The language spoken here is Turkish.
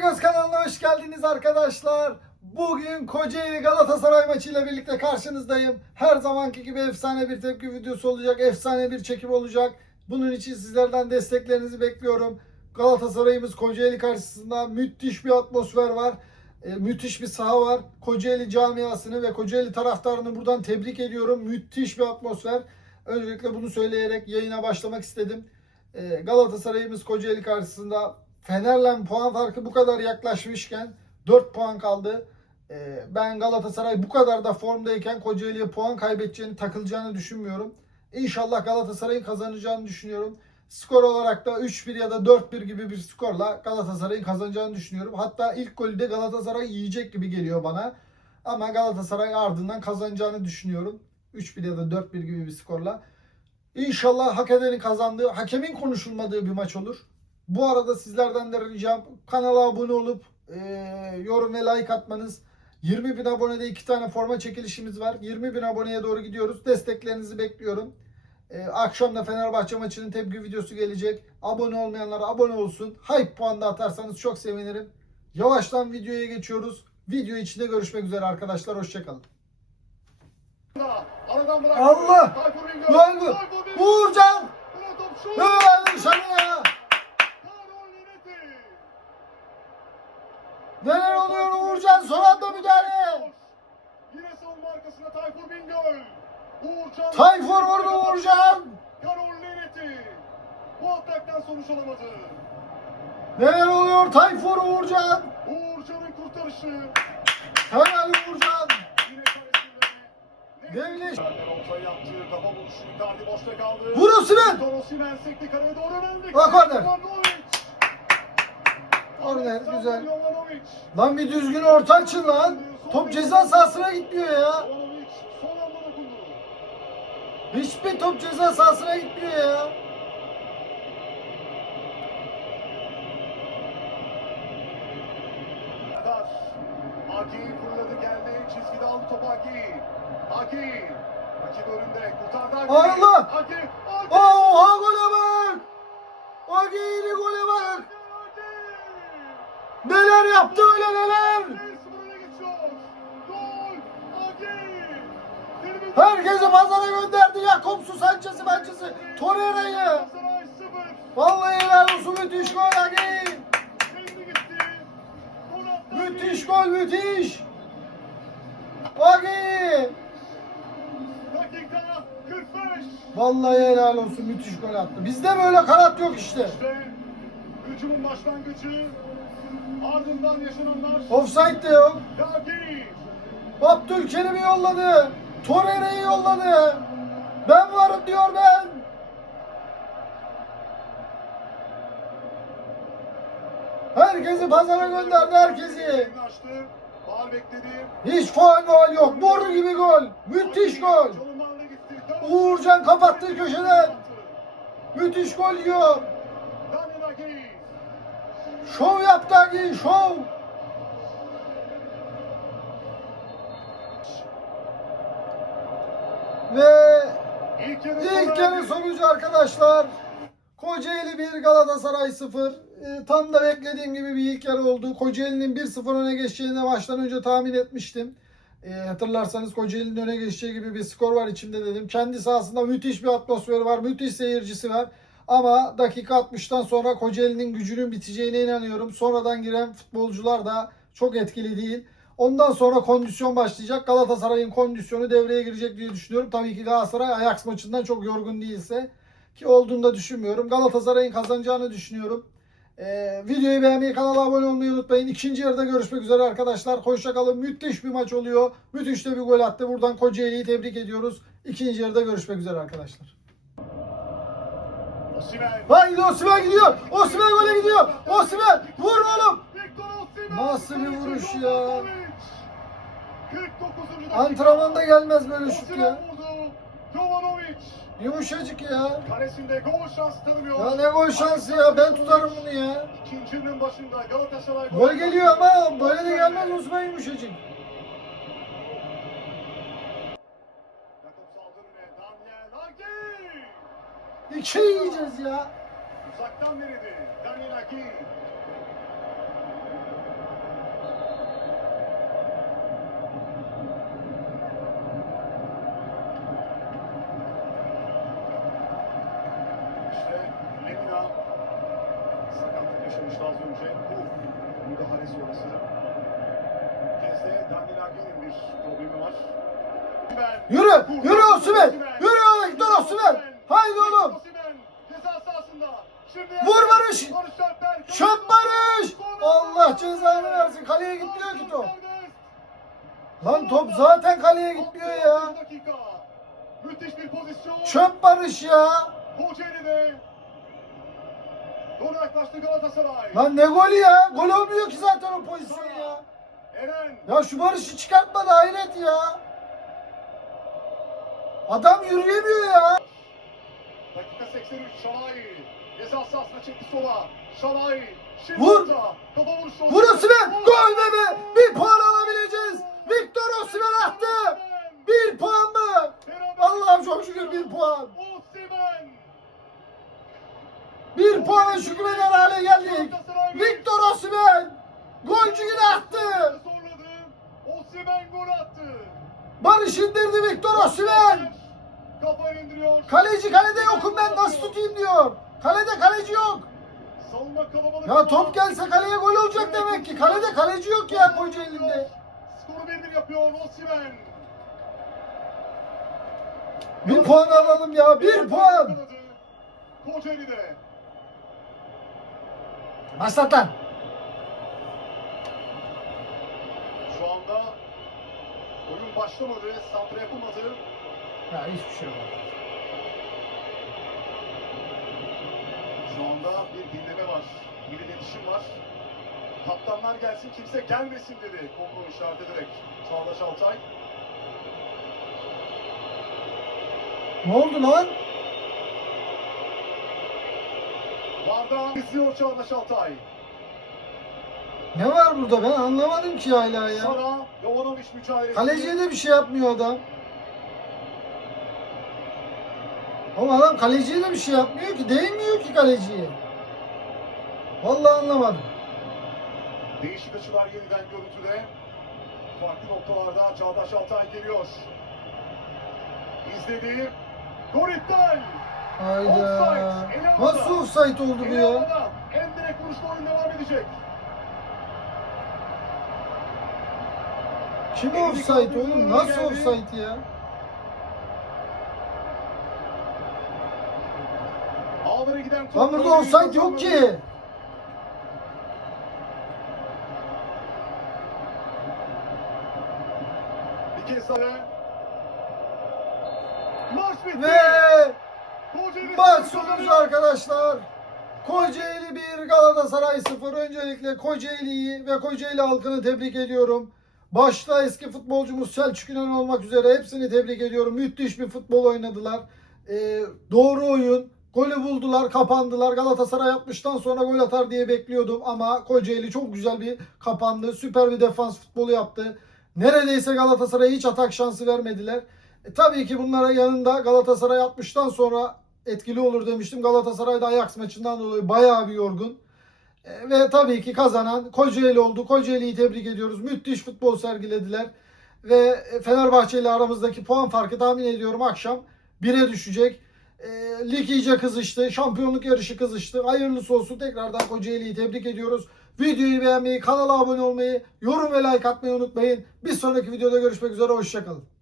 Karagöz kanalına hoş geldiniz arkadaşlar. Bugün Kocaeli Galatasaray maçıyla birlikte karşınızdayım. Her zamanki gibi efsane bir tepki videosu olacak, efsane bir çekim olacak. Bunun için sizlerden desteklerinizi bekliyorum. Galatasaray'ımız Kocaeli karşısında müthiş bir atmosfer var. E, müthiş bir saha var. Kocaeli camiasını ve Kocaeli taraftarını buradan tebrik ediyorum. Müthiş bir atmosfer. Öncelikle bunu söyleyerek yayına başlamak istedim. E, Galatasaray'ımız Kocaeli karşısında Fener'le puan farkı bu kadar yaklaşmışken 4 puan kaldı. E, ben Galatasaray bu kadar da formdayken Kocaeli'ye puan kaybedeceğini, takılacağını düşünmüyorum. İnşallah Galatasaray'ın kazanacağını düşünüyorum. Skor olarak da 3-1 ya da 4-1 gibi bir skorla Galatasaray'ın kazanacağını düşünüyorum. Hatta ilk golü de Galatasaray yiyecek gibi geliyor bana. Ama Galatasaray ardından kazanacağını düşünüyorum. 3-1 ya da 4-1 gibi bir skorla. İnşallah hak edenin kazandığı, hakemin konuşulmadığı bir maç olur. Bu arada sizlerden de ricam kanala abone olup e, yorum ve like atmanız. 20 bin abonede iki tane forma çekilişimiz var. 20 bin aboneye doğru gidiyoruz. Desteklerinizi bekliyorum. E, akşam da Fenerbahçe maçının tepki videosu gelecek. Abone olmayanlar abone olsun. Hype puan da atarsanız çok sevinirim. Yavaştan videoya geçiyoruz. Video içinde görüşmek üzere arkadaşlar. Hoşçakalın. Allah! Gol bu. Uğurcan! Alamadı. Neler oluyor Tayfur Uğurcan? Uğurcan'ın kurtarışı. Helal Uğurcan. Devleş. Vur yöneldi. Bak korner. Korner, güzel. Lan bir düzgün orta açın lan. Top ceza sahasına gitmiyor ya. Hiçbir top ceza sahasına gitmiyor ya. Aki. Oha gole bak. Agiri gole bak. Neler yaptı öyle neler. 1-0 öne geçiyor. Gol. Aki. Tribün- Herkesi pazara gönderdi. Jakobs'u, Sanchez'i, Manchez'i, Torreira'yı. Galatasaray 0. Vallahi helal olsun müthiş gol Agi. Kendi gitti. Gol attı Aki. Müthiş gol müthiş. Agi. Dakika 45. Vallahi helal olsun müthiş gol attı. Bizde böyle kanat yok işte. İşte hücumun başlangıcı. Ardından yaşananlar. Offside de yok. Yagi. Abdülkerim'i yolladı. Torreira'yı yolladı. Ben varım diyor ben. Herkesi pazara gönderdi herkesi. Açtı. Hiç faul faul yok. Boru gibi gol. Müthiş gol. Uğurcan kapattı köşeden. Müthiş gol yiyor. Şov yaptı Agi. Şov. Ve İlk yarı sonucu arkadaşlar. Kocaeli 1, Galatasaray 0. Ee, tam da beklediğim gibi bir ilk yarı oldu. Kocaeli'nin 1-0 öne geçeceğini baştan önce tahmin etmiştim. Ee, hatırlarsanız Kocaeli'nin öne geçeceği gibi bir skor var içimde dedim. Kendi sahasında müthiş bir atmosferi var. Müthiş seyircisi var. Ama dakika 60'tan sonra Kocaeli'nin gücünün biteceğine inanıyorum. Sonradan giren futbolcular da çok etkili değil. Ondan sonra kondisyon başlayacak. Galatasaray'ın kondisyonu devreye girecek diye düşünüyorum. Tabii ki Galatasaray Ajax maçından çok yorgun değilse ki olduğunu da düşünmüyorum. Galatasaray'ın kazanacağını düşünüyorum. Ee, videoyu beğenmeyi, kanala abone olmayı unutmayın. İkinci yarıda görüşmek üzere arkadaşlar. Hoşçakalın. Müthiş bir maç oluyor. Müthiş de bir gol attı. Buradan Kocaeli'yi tebrik ediyoruz. İkinci yarıda görüşmek üzere arkadaşlar. Haydi Osimhen gidiyor. Osimhen gole gidiyor. Osimhen vur oğlum. Nasıl bir vuruş ya? Jovanovic. 49. dakika. Antrenmanda gelmez böyle şut ya. Jovanovic. Yumuşacık ya. Kalesinde gol şansı tanımıyor. Ya ne gol şansı ya. Ben tutarım bunu ya. İkincinin başında Galatasaray Gol geliyor ama böyle de gelmez Osman yumuşacık. İki yiyeceğiz ya. Uzaktan verildi. Daniel Agi. Yaşamıştı az önce. Bu müdahale sonrası. Bu kez de Daniel Agi'nin bir problemi var. Yürü, yürü. Osimhen. Yürü Victor Osimhen. Haydi oğlum. Vur Barış. Çöp Barış. Allah cezanı versin. Kaleye gitmiyor ki top. Lan top zaten kaleye gitmiyor ya. Dakika. Müthiş bir pozisyon. Çöp Barış ya. Kocaeli'de. Doğru yaklaştı Galatasaray. Lan ne golü ya? Gol olmuyor ki zaten o pozisyon ya. Eren. Ya şu Barış'ı çıkartmadı hayret ya. Adam yürüyemiyor ya. Dakika 83 Şalay. Ceza sahasına çekti sola. Şalay. Şimdi Vur. Kafa vuruşu. Vur Osimhen. Gol be be. Bir puan alabileceğiz. Victor Osimhen attı. Bir puan mı? Allah'ım çok şükür bir puan. Osimhen. Bir puana şükreden hale geldik. Victor Osimhen. Golcü yine attı. Osimhen gol attı. Barış indirdi Victor Osimhen. Kaleci kalede yokum ben nasıl tutayım diyor. Kalede kaleci yok. Ya top gelse kaleye gol olacak demek ki. Kalede kaleci yok ya Kocaeli'nde. Skoru 1-1 yapıyor Osimhen. Bir puan alalım ya. Bir puan. Kocaeli'de. Başlat lan. Şu anda oyun başlamadı. Santra yapılmadı. Ya hiçbir şey yok. Şu anda bir dinleme var. Bir iletişim var. Kaptanlar gelsin kimse gelmesin dedi. Kolu işaret ederek. Çağdaş Altay. Ne oldu lan? Varda izliyor Çağdaş Altay. Ne var burada ben anlamadım ki hala ya. Sara Jovanovic mücadelesi. Kaleciye de bir şey yapmıyor adam. Ama adam kaleciye de bir şey yapmıyor ki. Değmiyor ki kaleciye. Vallahi anlamadım. Değişik açılar yeniden görüntüde. Farklı noktalarda Çağdaş Altay geliyor. İzledi. Gol iptal. Hayda. Nasıl offside oldu bu ya? En direkt vuruşla oyun devam edecek. Kim offside oğlum? Nasıl offside ya? Lan burada offside yok ki. Bir kez daha. Maç bitti. Ve maç sonucu arkadaşlar. Kocaeli 1 Galatasaray 0. Öncelikle Kocaeli'yi ve Kocaeli halkını tebrik ediyorum. Başta eski futbolcumuz Selçuk İnan olmak üzere hepsini tebrik ediyorum. Müthiş bir futbol oynadılar. Ee, doğru oyun. Golü buldular, kapandılar. Galatasaray 60'tan sonra gol atar diye bekliyordum ama Kocaeli çok güzel bir kapandı. Süper bir defans futbolu yaptı. Neredeyse Galatasaray'a hiç atak şansı vermediler. E, tabii ki bunlara yanında Galatasaray 60'tan sonra etkili olur demiştim. Galatasaray da Ajax maçından dolayı bayağı bir yorgun. E, ve tabii ki kazanan Kocaeli oldu. Kocaeli'yi tebrik ediyoruz. Müthiş futbol sergilediler. Ve e, Fenerbahçe ile aramızdaki puan farkı tahmin ediyorum akşam 1'e düşecek. E, lig iyice kızıştı. Şampiyonluk yarışı kızıştı. Hayırlısı olsun. Tekrardan Kocaeli'yi tebrik ediyoruz. Videoyu beğenmeyi, kanala abone olmayı, yorum ve like atmayı unutmayın. Bir sonraki videoda görüşmek üzere. Hoşçakalın.